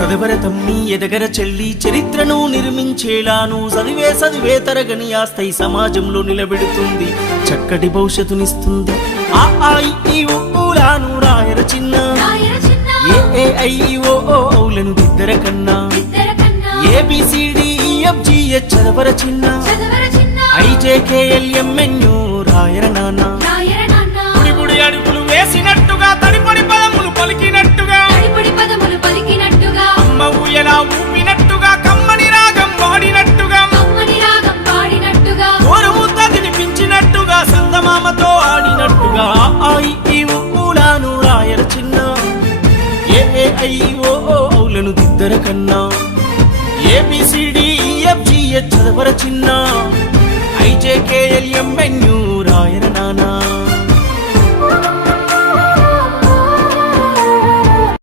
సదవర తమ్మి ఎదగర చెల్లి చరిత్రను నిర్మించేలాను చదివే తరగని ఆస్థై సమాజంలో నిలబెడుతుంది చక్కటి భవిష్యత్తునిస్తుంది ఆ ఆ ఈ ఊలాను రాయర చిన్న ఏ ఐ ఓ ఔలను దిద్దర కన్నా ABCDEFGH చదవర చిన్న IJKLMNO రాయర నాన్న